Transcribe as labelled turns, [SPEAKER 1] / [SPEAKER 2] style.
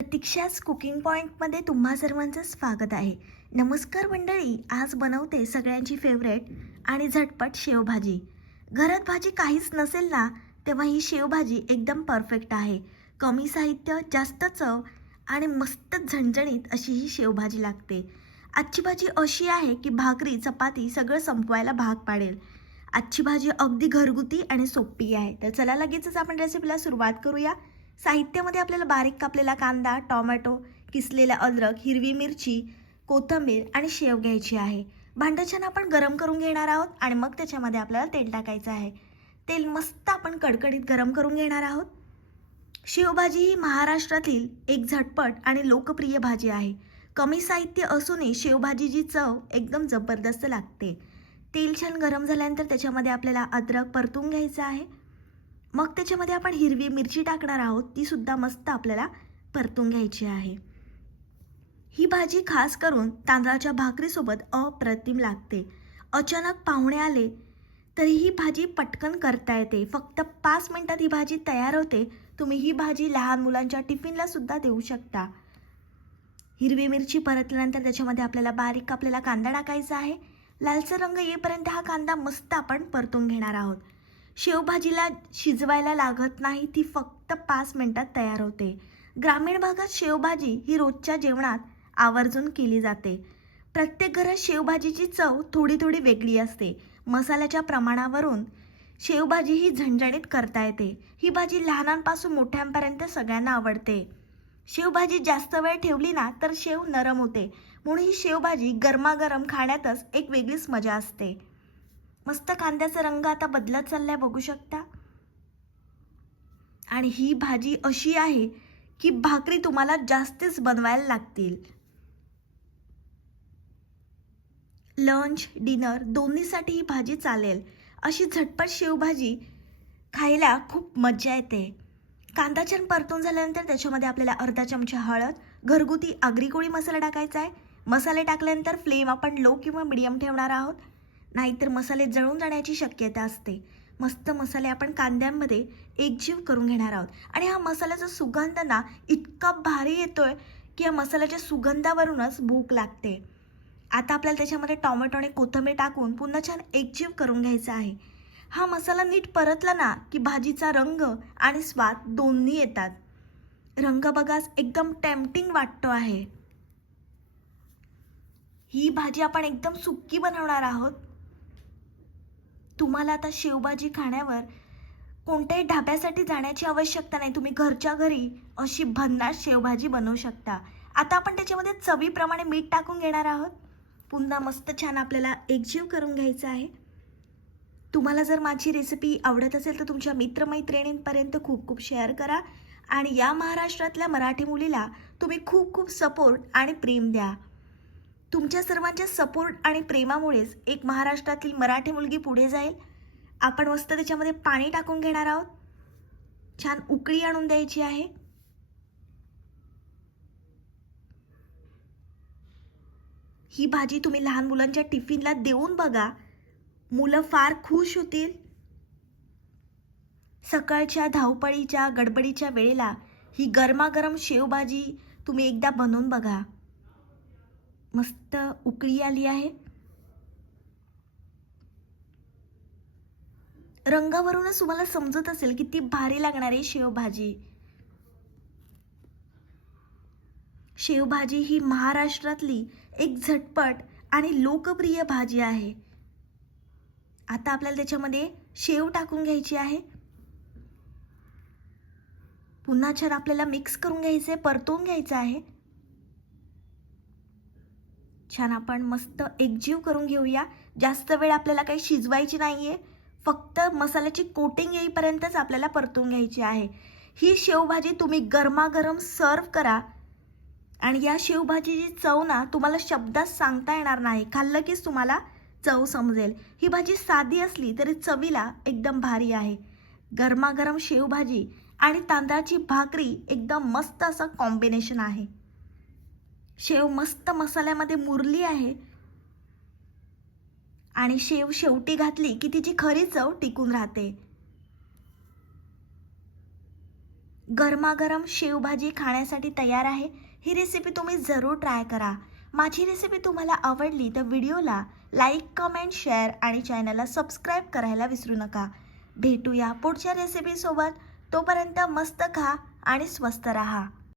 [SPEAKER 1] प्रतीक्षाच cooking पॉईंटमध्ये तुम्हा सर्वांचं स्वागत आहे. नमस्कार मंडळी आज बनवते सगळ्यांची फेवरेट आणि झटपट शेवभाजी. घरात भाजी काहीच नसेल ना तेव्हा ही शेवभाजी एकदम परफेक्ट आहे. कमी साहित्य जास्त चव आणि मस्त झणझणीत अशी ही शेवभाजी लागते. आजची भाजी अशी आहे की भाकरी चपाती सगळं संपवायला भाग पाडेल. आजची भाजी अगदी घरगुती आणि सोपी आहे. तर चला लगेचच आपण रेसिपीला सुरुवात करूया. साहित्यामध्ये आपल्याला बारीक कापलेला कांदा टॉमॅटो किसलेला अद्रक हिरवी मिरची कोथिंबीर आणि शेव घ्यायची आहे. भांडं छान आपण गरम करून घेणार आहोत आणि मग त्याच्यामध्ये आपल्याला तेल टाकायचं आहे. तेल मस्त आपण कडकडीत गरम करून घेणार आहोत. शेवभाजी ही महाराष्ट्रातील एक झटपट आणि लोकप्रिय भाजी आहे. कमी साहित्य असूनही शेवभाजीची चव एकदम जबरदस्त लागते. तेल छान गरम झाल्यानंतर त्याच्यामध्ये आपल्याला अद्रक परतून घ्यायचं आहे. मग त्याच्यामध्ये आपण हिरवी मिरची टाकणार आहोत. ती सुद्धा मस्त आपल्याला परतून घ्यायची आहे. ही भाजी खास करून तांदळाच्या भाकरीसोबत अप्रतिम लागते. अचानक पाहुणे आले तरी ही भाजी पटकन करता येते. फक्त पाच मिनटात ही भाजी तयार होते. तुम्ही ही भाजी लहान मुलांच्या टिफिनला सुद्धा देऊ शकता. हिरवी मिरची परतल्यानंतर त्याच्यामध्ये आपल्याला बारीक आपल्याला कांदा टाकायचा आहे. लालचा रंग येईपर्यंत हा कांदा मस्त आपण परतून घेणार आहोत. शेवभाजीला शिजवायला लागत नाही ती फक्त पाच मिनटात तयार होते. ग्रामीण भागात शेवभाजी ही रोजच्या जेवणात आवर्जून केली जाते. प्रत्येक घरात शेवभाजीची चव थोडी थोडी वेगळी असते. मसाल्याच्या प्रमाणावरून शेवभाजी ही झणझणीत करता येते. ही भाजी लहानांपासून मोठ्यांपर्यंत सगळ्यांना आवडते. शेवभाजी जास्त वेळ ठेवली ना तर शेव नरम होते. म्हणून ही शेवभाजी गरमागरम खाण्यातच एक वेगळीच मजा असते. मस्त कांद्याचा रंग आता बदलत चाललाय बघू शकता. आणि ही भाजी अशी आहे की भाकरी तुम्हाला जास्तीच बनवायला लागतील. लंच डिनर दोन्हीसाठी ही भाजी चालेल. अशी झटपट शेवभाजी खायला खूप मजा येते. कांदा छान परतून झाल्यानंतर त्याच्यामध्ये आपल्याला अर्धा चमचा हळद घरगुती आगरी कोळी मसाला टाकायचा आहे. मसाले टाकल्यानंतर फ्लेम आपण लो किंवा मिडियम ठेवणार आहोत. नाहीतर मसाले जळून जाण्याची शक्यता असते. मस्त मसाले आपण कांद्यांमध्ये एकजीव करून घेणार आहोत. आणि हा मसाल्याचा सुगंध ना इतका भारी येतोय की या मसाल्याच्या सुगंधावरूनच भूक लागते. आता आपल्याला त्याच्यामध्ये टॉमॅटो आणि कोथिंबीर टाकून पुन्हा छान एकजीव करून घ्यायचा आहे. हा मसाला नीट परतला ना की भाजीचा रंग आणि स्वाद दोन्ही येतात. रंग बघास एकदम टेम्पटिंग वाटतो आहे. ही भाजी आपण एकदम सुक्की बनवणार आहोत. तुम्हाला आता शेवभाजी खाण्यावर कोणत्याही ढाब्यासाठी जाण्याची आवश्यकता नाही. तुम्ही घरच्या घरी अशी भन्नाट शेवभाजी बनवू शकता. आता आपण त्याच्यामध्ये चवीप्रमाणे मीठ टाकून घेणार आहोत. पुन्हा मस्त छान आपल्याला एकजीव करून घ्यायचं आहे. तुम्हाला जर माझी रेसिपी आवडत असेल तर तुमच्या मित्रमैत्रिणींपर्यंत खूप खूप शेअर करा. आणि या महाराष्ट्रातल्या मराठी मुलीला तुम्ही खूप खूप सपोर्ट आणि प्रेम द्या. तुमच्या सर्वांच्या सपोर्ट आणि प्रेमामुळेच एक महाराष्ट्रातील मराठी मुलगी पुढे जाईल? आपण मस्त त्याच्यामध्ये पाणी टाकून घेणार आहोत. छान उकळी आणून द्यायची आहे. ही भाजी तुम्ही लहान मुलांच्या टिफिनला देऊन बघा. मुलं फार खुश होतील. सकाळच्या धावपळीच्या गडबडीच्या वेळेला ही गरमागरम शेवभाजी तुम्ही एकदा बनवून बघा. मस्त उकळी आली आहे. रंगावरूनच तुम्हाला समजत असेल किती भारी लागणार आहे शेवभाजी. शेवभाजी ही महाराष्ट्रातली एक झटपट आणि लोकप्रिय भाजी आहे. आता आपल्याला त्याच्यामध्ये शेव टाकून घ्यायची आहे. पुन्हा छान आपल्याला मिक्स करून घ्यायचे परतून घ्यायचं आहे. छान आपण मस्त एकजीव करून घेऊया. जास्त वेळ आपल्याला काही शिजवायची नाही आहे फक्त मसाल्याची कोटिंग येईपर्यंतच आपल्याला परतून घ्यायची आहे. ही शेवभाजी तुम्ही गरमागरम सर्व करा. आणि या शेवभाजीची चव ना तुम्हाला शब्दात सांगता येणार नाही. खाल्लं कीच तुम्हाला चव समजेल. ही भाजी साधी असली तरी चवीला एकदम भारी आहे. गरमागरम शेवभाजी आणि तांदळाची भाकरी एकदम मस्त असं कॉम्बिनेशन आहे. शेव मस्त मसाल्यामध्ये मुरली आहे. आणि शेव शेवटी घातली की तिची खरी चव टिकून राहते. गरमागरम शेवभाजी खाण्यासाठी तयार आहे. ही रेसिपी तुम्ही जरूर ट्राय करा. माझी रेसिपी तुम्हाला आवडली तर व्हिडिओला लाईक कमेंट शेअर आणि चॅनलला सबस्क्राईब करायला विसरू नका. भेटूया पुढच्या रेसिपीसोबत तोपर्यंत मस्त खा आणि स्वस्त रहा.